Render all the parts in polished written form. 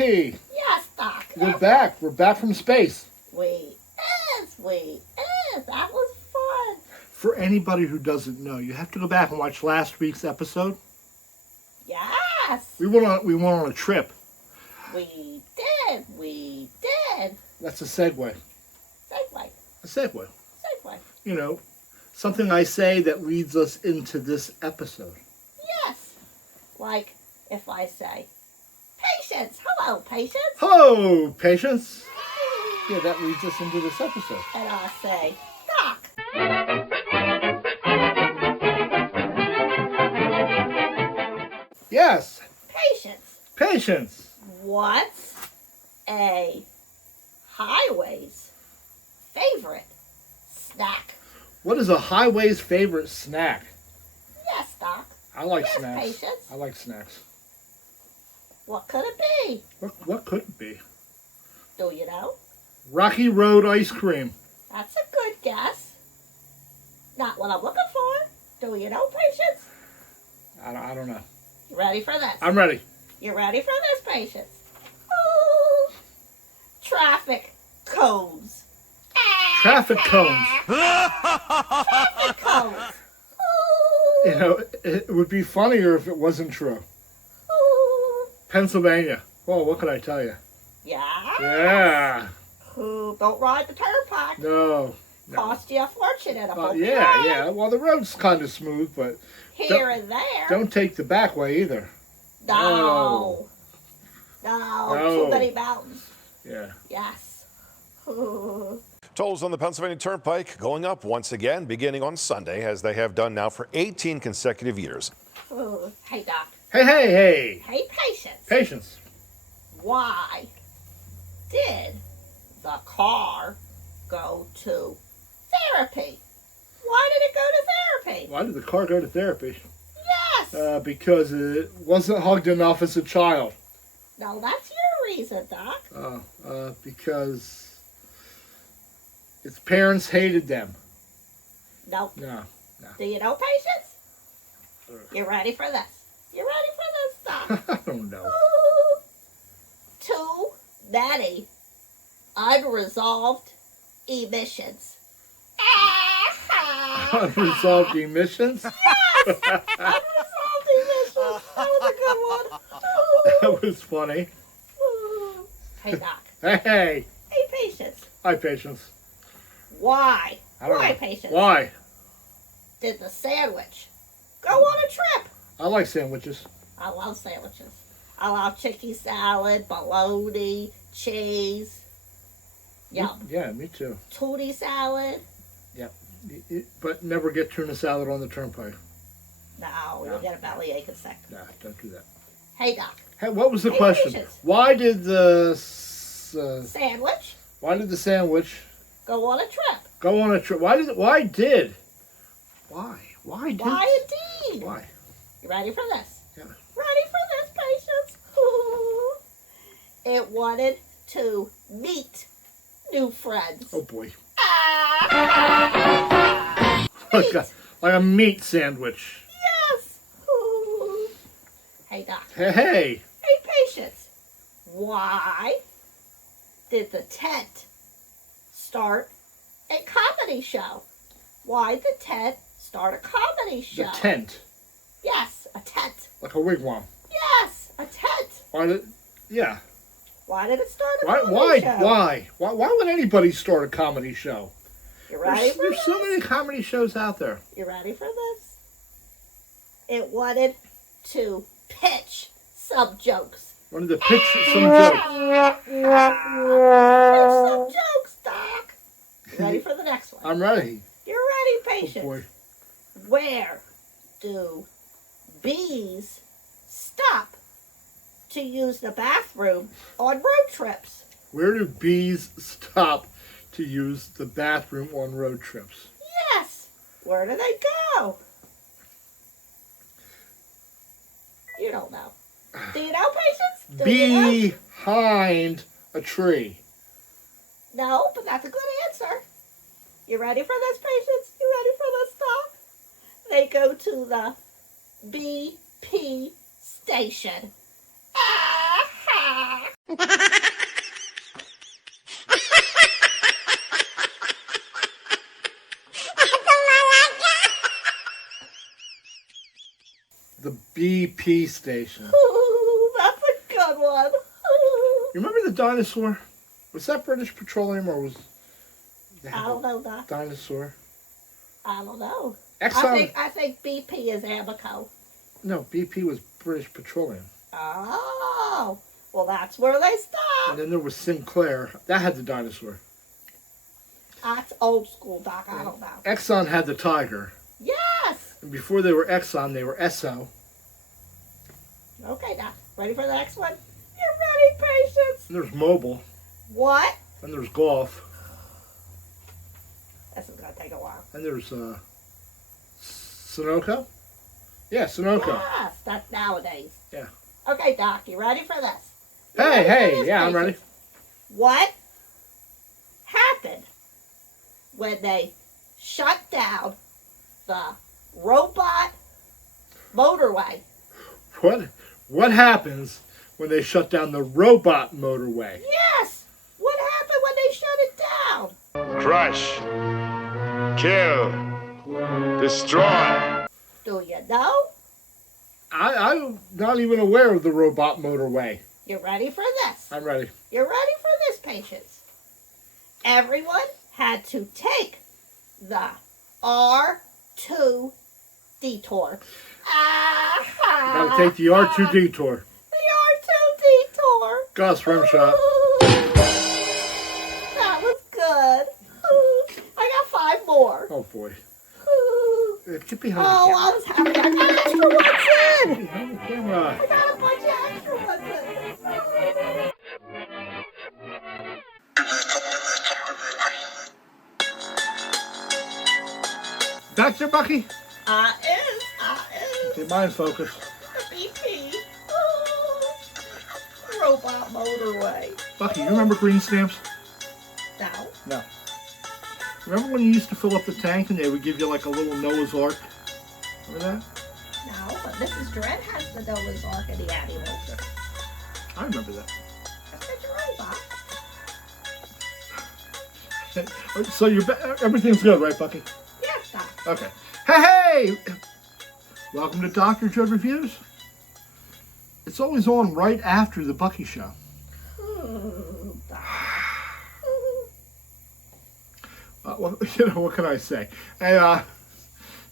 Rocky, Yes, Doc. we're back. We're back from space. We That was fun. For anybody who doesn't know, you have to go back and watch last week's episode. Yes. We went on a trip. We did. That's a segue. Segway. A segue. Segway. You know, something I say that leads us into this episode. Yes. Like if I say, Patience. Hello, Patience. Hello, Patience. Yeah, that leads us into this episode. And I say, Doc. Yes. Patience. Patience. What's a highway's favorite snack? What is a highway's favorite snack? Yes, Doc. I like Yes, snacks. Patience. I like snacks. What could it be? What could it be? Do you know? Rocky Road ice cream. That's a good guess. Not what I'm looking for. Do you know, Patience? I don't know. You ready for this? I'm ready. You ready for this, Patience? Ooh. Traffic cones. Traffic cones. Traffic cones. Ooh. You know, it would be funnier if it wasn't true. Ooh. Pennsylvania. Well, what could I tell you? Yeah. Yeah. Ooh, don't ride the turnpike. No. Cost you a fortune and a whole Yeah. Well, the road's kind of smooth, but here and there. don't take the back way either. No. No. Too many mountains. Yeah. Yes. Ooh. Tolls on the Pennsylvania Turnpike going up once again, beginning on Sunday, as they have done now for 18 consecutive years. Ooh. Hey, Doc. Hey. Hey, Patience. Patience. Why did the car go to therapy? Why did it go to therapy? Why did the car go to therapy? Yes. Because it wasn't hugged enough as a child. No, that's your reason, Doc. Because its parents hated them. Nope. No. Do you know, Patience? You ready for this? You ready for this, Doc? I don't know. Ooh. Too many unresolved emissions. Unresolved emissions? Unresolved emissions. That was a good one. Ooh. That was funny. Ooh. Hey, Doc. Hey. Hey, Patience. Hi, Patience. Why? I don't Why, know. Patience? Why? Did the sandwich go on a trip? I like sandwiches. I love sandwiches. I love chicken salad, bologna, cheese. Yum. Yeah, me too. Tootie salad. Yep. But never get tuna salad on the turnpike. No, you'll get a bellyache in a sec. Nah, don't do that. Hey, Doc. Hey, what was the Hey, question? Patience. Why did the Sandwich sandwich go on a trip. go on a trip? Why did? Why indeed? Why? You ready for this? Yeah. Ready for this, Patience? Ooh. It wanted to meet new friends. Oh boy. Meat. Like a meat sandwich. Yes. Ooh. Hey, Doc. Hey. Hey, Patience. Why did the tent start a comedy show? Why did the tent start a comedy show? The tent. Yes, a tent. Like a wigwam. Yes, a tent. Why did? Yeah. Why did it start a comedy show? Why would anybody start a comedy show? You ready for There's this? so many comedy shows out there. You ready for this? It wanted to pitch some jokes. Wanted to pitch some jokes. Pitch some jokes, Doc. You ready for the next one? I'm ready. You're ready, Patience. Oh boy. Where do bees stop to use the bathroom on road trips? Where do bees stop to use the bathroom on road trips? Yes. Where do they go? You don't know. Do you know, Patience? Do you know? Behind a tree. No, but that's a good answer. You ready for this, Patience? You ready for this stuff? They go to the BP station. The BP station. Ooh, that's a good one. Ooh. You remember the dinosaur? Was that British Petroleum or was that I don't know, Doc. dinosaur? I don't know. Exxon. I think BP is Abaco. No, BP was British Petroleum. Oh, well, that's where they And stop. then there was Sinclair. That had the dinosaur. That's old school, Doc. I don't know. Exxon had the Tiger. Yes. And before they were Exxon, they were Esso. Okay, Doc. Ready for the next one? You're ready, patience. And there's Mobil. What? And there's Golf. This is gonna take a while. And there's Sunoco. Yeah, Sunoco. Yes, that's nowadays. Yeah. Okay, Doc. You ready for this? You Hey, ready for hey, this, yeah, I'm ready. patience? What happened when they shut down the robot motorway? What happens when they shut down the robot motorway? Yes. What happened when they shut it down? Crush, kill, destroy. Do you know? I'm not even aware of the robot motorway. You ready for this? I'm ready. You're ready for this, patience? Everyone had to take the R2 detour. Gotta take the R2 detour. The R2 detour. Gus, rim shot. Ooh, that was good. Ooh, I got 5 more. Oh boy. Ooh. Get behind Oh, the I was happy. I got extra ones in. camera. Behind the camera. I got a bunch of extra ones in. Back there, Bucky? I is. Okay, mind focus. The BP. Ooh. Robot motorway. Bucky, you remember green stamps? No. No. Remember when you used to fill up the tank and they would give you like a little Noah's Ark? Remember No, but Mrs. Dredd has the Noah's Ark and the Addy Wilson. that? I remember that. That's such a robot. So everything's good, right, Bucky? Yes, Doc. Okay. Hey! Welcome to Dr. Judd Reviews. It's always on right after the Bucky Show. Ooh, Doc. Well, you know, what can I say? Hey,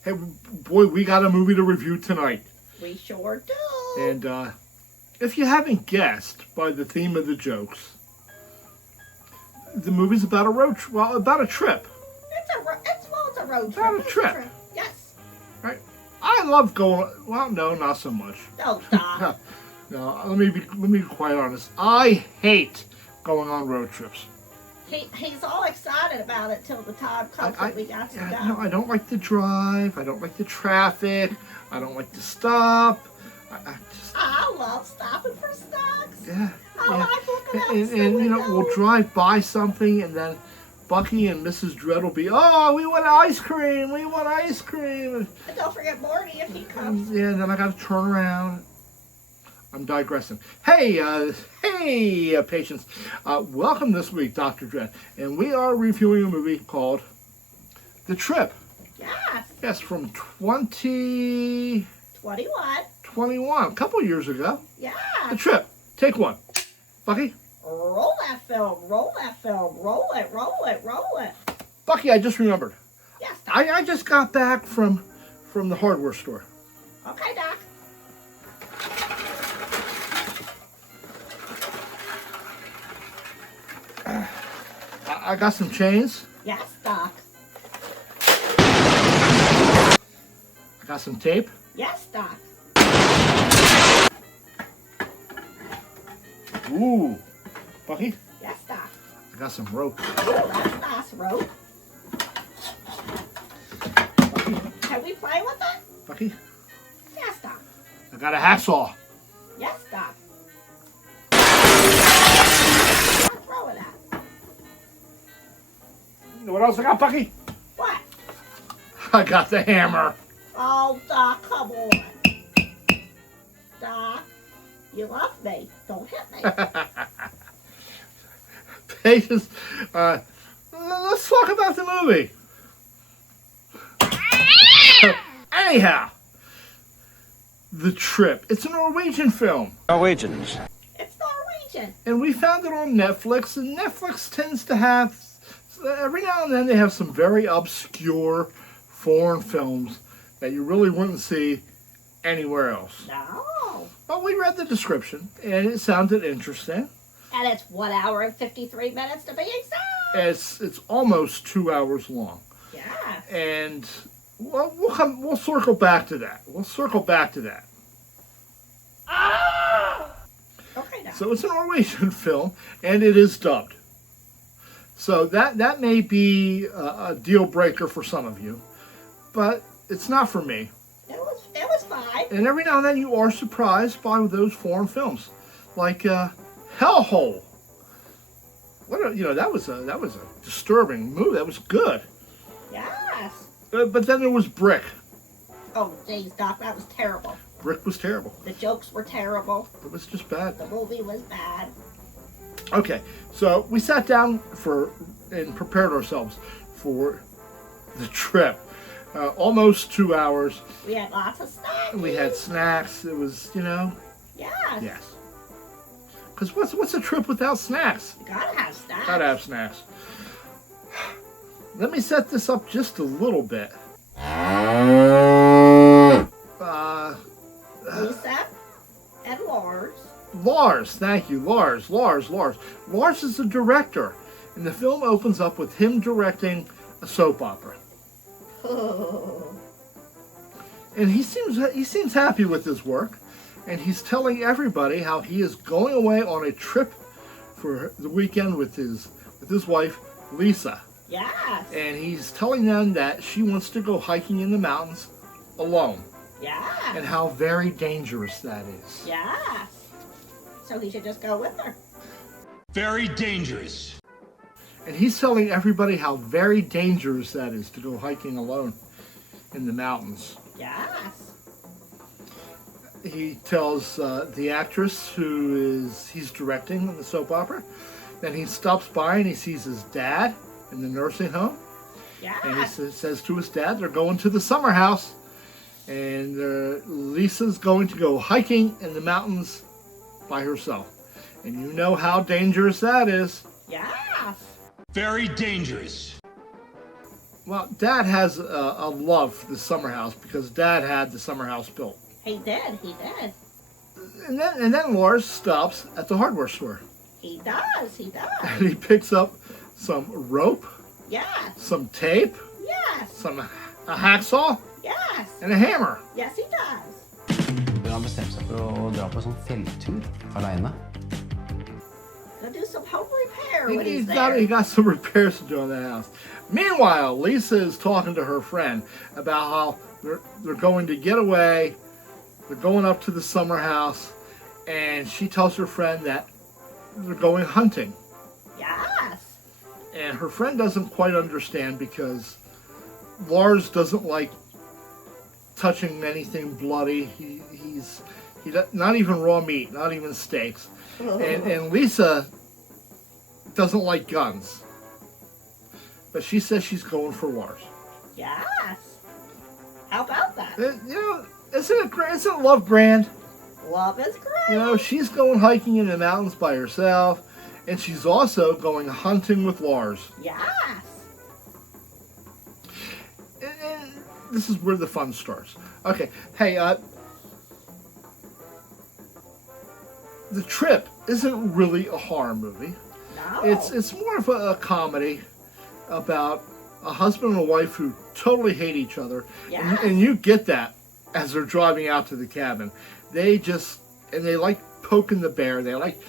hey, boy, we got a movie to review tonight. We sure do. And if you haven't guessed by the theme of the jokes, the movie's about about a trip. It's a road trip. About a It's trip. Yes. Right? I love going. Well, no, not so much. No, Doc. No, let me be quite honest. I hate going on road trips. He's all excited about it till the time comes that we got to go. No, I don't like the drive. I don't like the traffic. I don't like to stop. I love stopping for snacks. Yeah. I like looking out And the you know, window. we'll drive by something, and then Bucky and Mrs. Dredd will be, oh, we want ice cream. We want ice cream. And don't forget Morty if he comes. Yeah, and then I got to turn around. I'm digressing. Hey, patients. Welcome this week, Dr. Dredd. And we are reviewing a movie called The Trip. Yes. Yes, from 2021, 21. a couple years ago. The Yeah. Trip. Take one. Bucky? Roll that film. Roll that film. Roll it. Roll it. Roll it. Bucky, I just remembered. Yes, Doc. I just got back from the hardware store. Okay, Doc. I got some chains. Yes, Doc. I got some tape. Yes, Doc. Ooh. Bucky, Yes, Doc. I got some rope. Oh, that's nice rope. Can we play with it? Bucky, Yes, Doc. I got a hacksaw. Yes, Doc. Throw it at. You know what else I got, Bucky? What? I got the hammer. Oh, Doc, come on. Doc, you love me. Don't hit me. patience, let's talk about the movie. Anyhow, The Trip. It's a Norwegian film. Norwegians. It's Norwegian. And we found it on Netflix, and Netflix tends to have, every now and then they have some very obscure foreign films that you really wouldn't see anywhere else. No. But we read the description, and it sounded interesting. And it's 1 hour and 53 minutes to be exact. It's almost 2 hours long. Yeah. And we'll circle back to that. Okay, now. So it's a Norwegian film, and it is dubbed. So that may be a deal breaker for some of you, but it's not for me. It was fine. And every now and then you are surprised by those foreign films, like Hellhole. That was a disturbing movie. That was good. Yes. But then there was Brick. Oh, geez, Doc, that was terrible. Brick was terrible. The jokes were terrible. It was just bad. The movie was bad. Okay, so we sat down and prepared ourselves for The Trip. Almost 2 hours. We had lots of snacks. We had snacks. It was, Yes. yes. Because what's a trip without snacks? You gotta have snacks. Gotta have snacks. Let me set this up just a little bit. Lisa and Lars. Lars, thank you, Lars. Lars is the director, and the film opens up with him directing a soap opera. And he seems happy with his work, and he's telling everybody how he is going away on a trip for the weekend with his wife Lisa. Yes. And he's telling them that she wants to go hiking in the mountains alone, Yeah. and how very dangerous that is. Yes. So he should just go with her. Very dangerous. And he's telling everybody how very dangerous that is to go hiking alone in the mountains. Yes. He tells the actress he's directing in the soap opera. Then he stops by and he sees his dad in the nursing home. And he Yes. says to his dad, they're going to the summer house. And Lisa's going to go hiking in the mountains by herself. And you know how dangerous that is. Yes. Very dangerous. Well, Dad has a love for the summer house because Dad had the summer house built. He did. And then Lars stops at the hardware store. He does. And he picks up some rope, Yes. some tape, Yes. a hacksaw, Yes. and a hammer. Yes, he does. Hun har bestemt seg for å dra på sånn fjelltur alene. Gonna do some home repair when He he's there. got some repairs to do on that house. Meanwhile, Lisa is talking to her friend about how they're going to get away. They're going up to the summer house, and she tells her friend that they're going hunting. Yes. And her friend doesn't quite understand because Lars doesn't like touching anything bloody. He's not even raw meat, not even steaks. And Lisa doesn't like guns. But she says she's going for Lars. Yes. How about that? Isn't it great? Isn't love grand? Love is great. She's going hiking in the mountains by herself, and she's also going hunting with Lars. Yes. And this is where the fun starts. Okay, hey, The Trip isn't really a horror movie. No. It's more of a comedy about a husband and a wife who totally hate each other. Yes. And you get that as they're driving out to the cabin. They like poking the bear. They like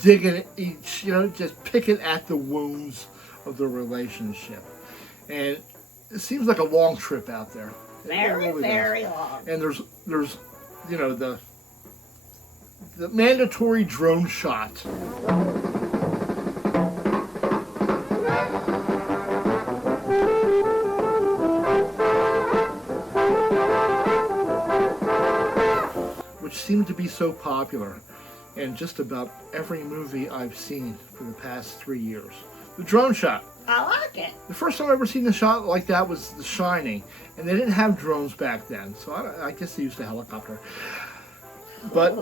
digging at each, just picking at the wounds of the relationship. And it seems like a long trip out there. It very, really does. very long. And there's the mandatory drone shot. Which seemed to be so popular in just about every movie I've seen for the past 3 years. The drone shot. I like it. The first time I ever seen a shot like that was The Shining, and they didn't have drones back then, so I guess they used a helicopter. But,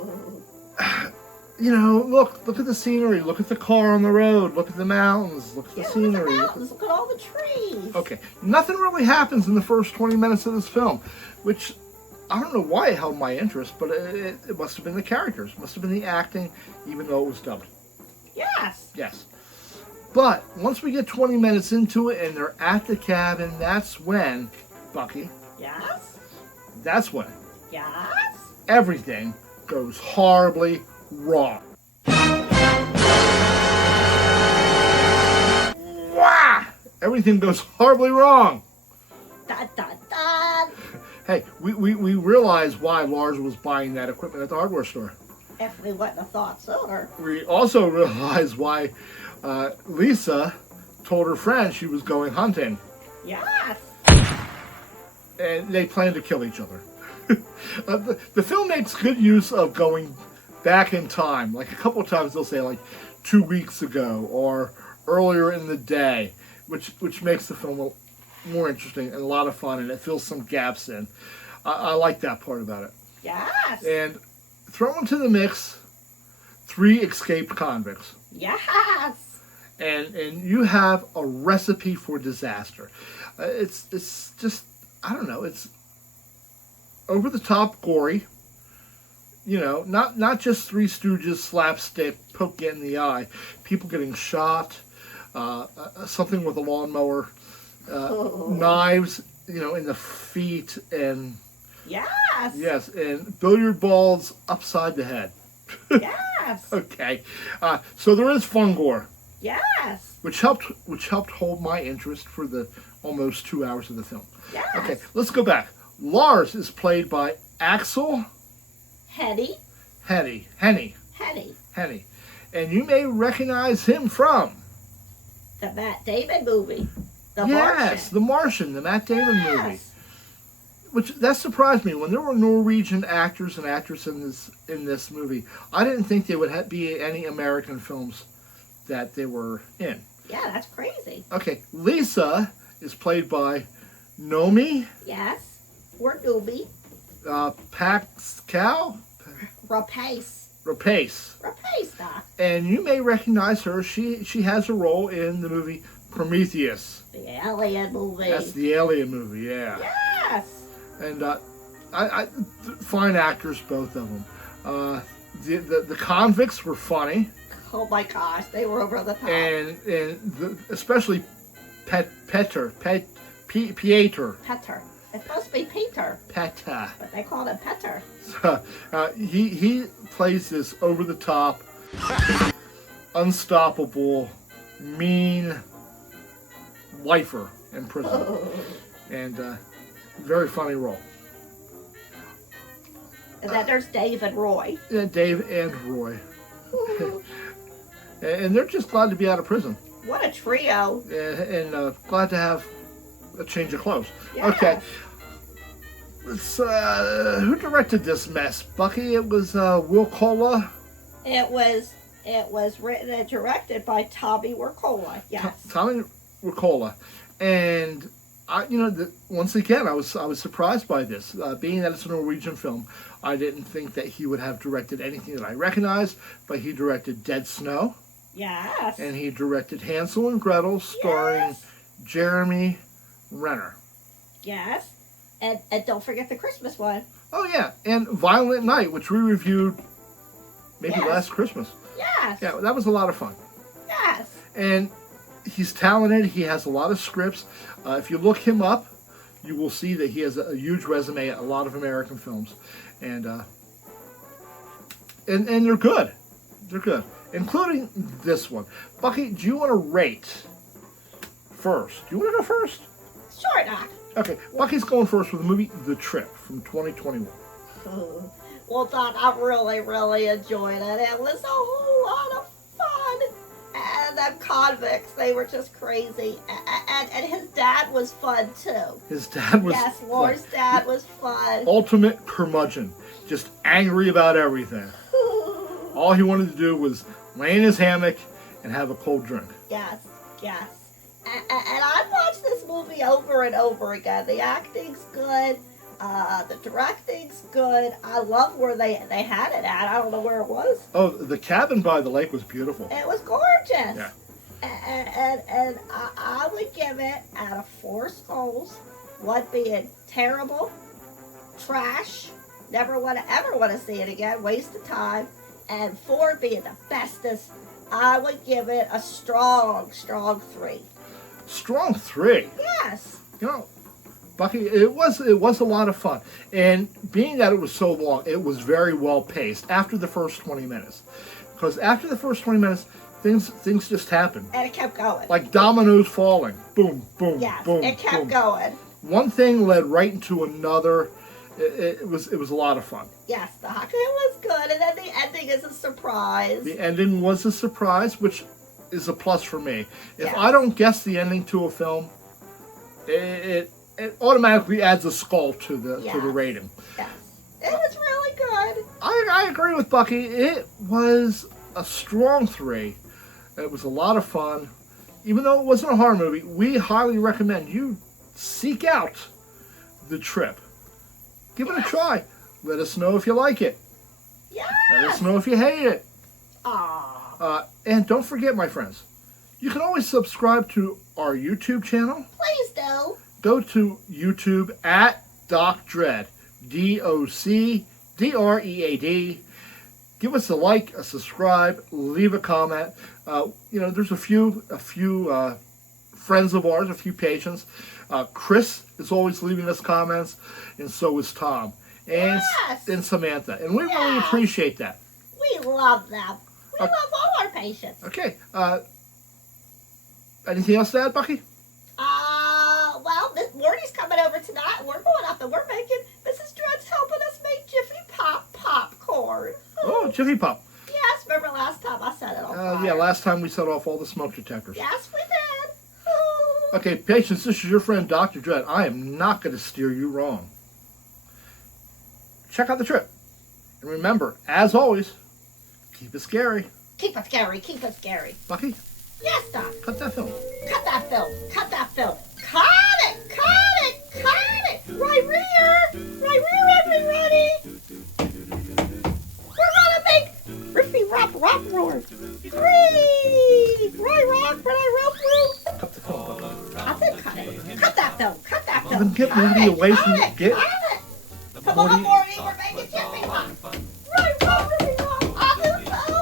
you know, look at the scenery, look at the car on the road, look at the mountains, look at the scenery. Look at the look mountains, look at all the trees. Okay, nothing really happens in the first 20 minutes of this film, which I don't know why it held my interest, but it must have been the characters, must have been the acting, even though it was dubbed. Yes. Yes. But once we get 20 minutes into it and they're at the cabin, that's when, Bucky, Yes. that's when Yes. everything goes horribly wrong. Wah! Everything goes horribly wrong. Dun, dun, dun. Hey, we realize why Lars was buying that equipment at the hardware store. If we wouldn't have thought sooner. We also realize why Lisa told her friend she was going hunting, Yes. and they planned to kill each other. The film makes good use of going back in time. Like a couple of times they'll say like 2 weeks ago or earlier in the day, which makes the film more interesting and a lot of fun, and it fills some gaps in. I like that part about it. Yes. And throw into the mix 3 escaped convicts. Yes. And you have a recipe for disaster. It's just, I don't know, it's over the top gory. You know, not just Three Stooges slapstick, poke you in the eye. People getting shot, something with a lawnmower, knives, you know, in the feet, and Yes. yes, and billiard balls upside the head. Yes. Okay, so there is fun gore, Yes. which helped hold my interest for the almost 2 hours of the film. Yes. Okay, let's go back. Lars is played by Axel Henny. Henny, and you may recognize him from The Matt Damon movie. The yes, The Martian, the Matt Damon movie. Yes. Which that surprised me when there were Norwegian actors and actresses in this movie. I didn't think there would be any American films that they were in. Yeah, that's crazy. Okay, Lisa is played by Nomi Yes. Or Newbie. Pascal Rapace. Rapace, Rapace, Doc. and you may recognize her. She has a role in the movie Prometheus. The Alien movie. That's the Alien movie, yeah. Yes. And fine actors, both of them. The convicts were funny, Oh my gosh, they were over the top. especially Pieter. Petter. It's supposed to be Peter, Peta. but they called him Petter. He plays this over the top, unstoppable, mean lifer in prison, and very funny role. And then there's Dave and Roy. Yeah, Dave and Roy, and they're just glad to be out of prison, What a trio. and glad to have a change of clothes. Yes. Okay. Let's, who directed this mess? Bucky, it was Will Cola. It was written and directed by Tommy Wirkola. Yes. Tommy Wirkola. And once again, I was surprised by this. Being that it's a Norwegian film, I didn't think that he would have directed anything that I recognized, but he directed Dead Snow, Yes. and he directed Hansel and Gretel, starring Yes. Jeremy Renner. Yes. And don't forget the Christmas one. Oh yeah, and Violent Night, which we reviewed maybe Yes. last Christmas. Yes. Yeah, that was a lot of fun. Yes. And he's talented. He has a lot of scripts. If you look him up, you will see that he has a huge resume at a lot of American films, and they're good. They're good, including this one. Bucky, do you want to rate first? Do you want to go first? Sure, Doc. Okay, Bucky's going first with the movie The Trip from 2021. Well, Doc, I really, really enjoyed it. It was a whole lot of fun. And them convicts, they were just crazy. And his dad was fun, too. His dad was Yes, Lars' dad was fun. ultimate curmudgeon, just angry about everything. All he wanted to do was lay in his hammock and have a cold drink. Yes, yes. And I've watched this movie over and over again. The acting's good. The directing's good. I love where they had it at. I don't know where it was. Oh, the cabin by the lake was beautiful. It was gorgeous. Yeah. And I would give it out of 4 skulls. 1 being terrible, trash, never ever want to see it again, waste of time, and 4 being the bestest. I would give it a strong 3. Strong 3. Yes. You know, Bucky, it was a lot of fun. And being that it was so long, it was very well paced after the first 20 minutes. Because after the first 20 minutes, things just happened. And it kept going. Like dominoes falling. Boom, boom, Yes, boom, it kept boom. going. One thing led right into another. It was a lot of fun. Yes, the hockey was good, and then the ending is a surprise. The ending was a surprise, which is a plus for me. If Yes. I don't guess the ending to a film, it automatically adds a skull to the Yes. rating. Yes, it was really good. I agree with Bucky. It was a strong 3. It was a lot of fun. Even though it wasn't a horror movie, we highly recommend you seek out The Trip. Give it a try. Let us know if you like it. Yes. Let us know if you hate it. Aw, And don't forget, my friends, you can always subscribe to our YouTube channel. please do. Go to YouTube at Doc Dread, DocDread. Give us a like, a subscribe, leave a comment. There's a few friends of ours, a few patients. Chris is always leaving us comments, and so is Tom and Yes. and Samantha, and we really Yes. appreciate that. We love them. We love all our patients. Okay. Anything else to add, Bucky? Well, Morty's coming over tonight. We're going up and we're making, Mrs. Dread's helping us make Jiffy Pop popcorn. Oh, Jiffy Pop. Yes, remember last time I set it on fire? Yeah, last time we set off all the smoke detectors. Yes, we did. Okay, patients, this is your friend Dr. Dread. I am not going to steer you wrong. Check out The Trip. And remember, as always, keep it scary. Keep it scary, keep it scary. Bucky, Yes, Doc. cut that film. Cut that film. Cut that film. Cut it. Cut it. Cut it. Right rear. Right rear, everybody. We're gonna make Riffy Rap Rock Roar. 3. Right rock, right rock roar. Cut the film, Bucky. I said cut it. Cut that film. Cut that film. Then get Cut Morty it, away cut from it, get. Cut it. Come Morty- on, Morty. We're making Jiffy Pop. Right rock, Riffy Rock.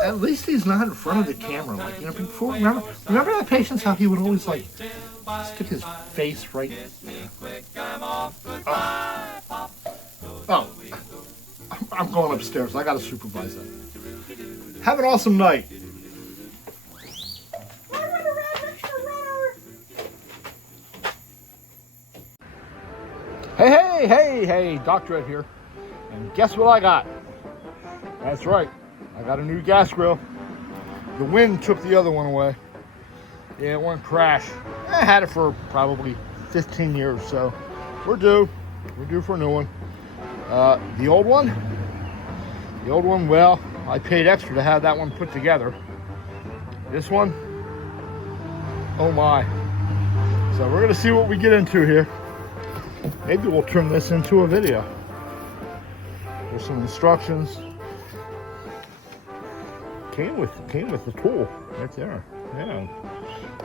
At least he's not in front of the camera. Like, before, remember the patients, how he would always, like, stick his face right there. Oh. I'm going upstairs. I got to supervise that. Have an awesome night. Hey, Dr. Ed here. And guess what I got? That's right. I got a new gas grill. The wind took the other one away. Yeah, it went crash. I had it for probably 15 years, so we're due. We're due for a new one. The old one, well, I paid extra to have that one put together. This one, oh my. So we're gonna see what we get into here. Maybe we'll turn this into a video. There's some instructions. Came with the tool right there. Yeah,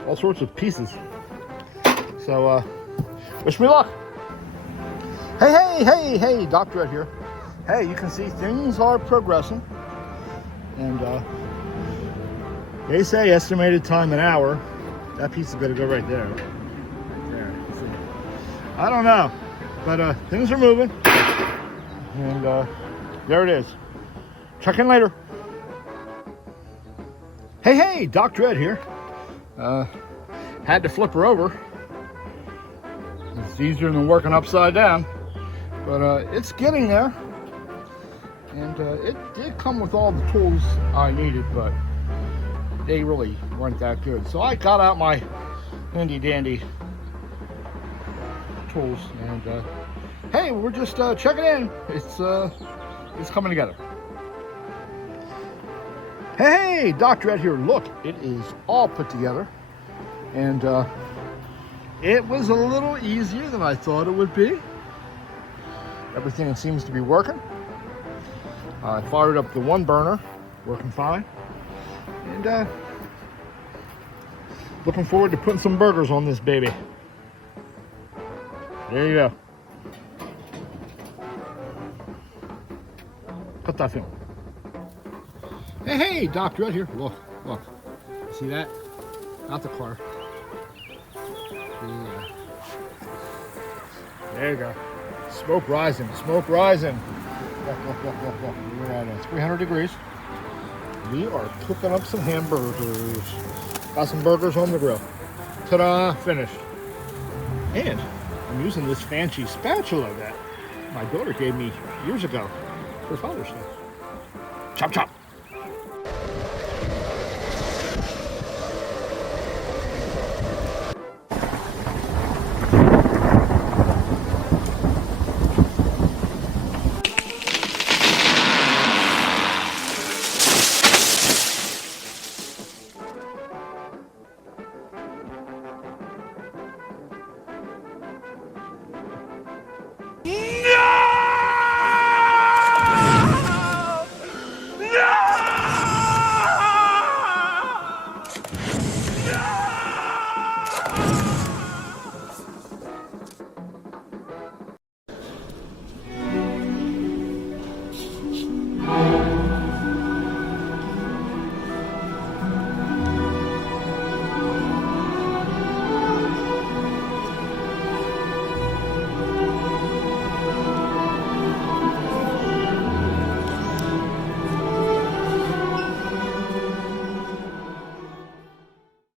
all sorts of pieces. So wish me luck. Hey, Dr. Ed here. Hey, you can see things are progressing, and they say estimated time an hour. That piece is gonna go right there. There. See. I don't know, but things are moving, and there it is. Check in later. Hey, Dr. Ed here. Had to flip her over. It's easier than working upside down, but it's getting there. And it did come with all the tools I needed, but they really weren't that good. So I got out my handy dandy tools, and hey, we're just checking in. It's coming together. Hey, Dr. Ed here. Look, it is all put together. And it was a little easier than I thought it would be. Everything seems to be working. I fired up the one burner, working fine. And looking forward to putting some burgers on this baby. There you go. Cut that film. Hey, Dr. Ed here. Look. See that? Not the car. There you go. Smoke rising. Look. We're at 300 degrees. We are cooking up some hamburgers. Got some burgers on the grill. Ta-da, finished. And I'm using this fancy spatula that my daughter gave me years ago for Father's Day. Chop, chop.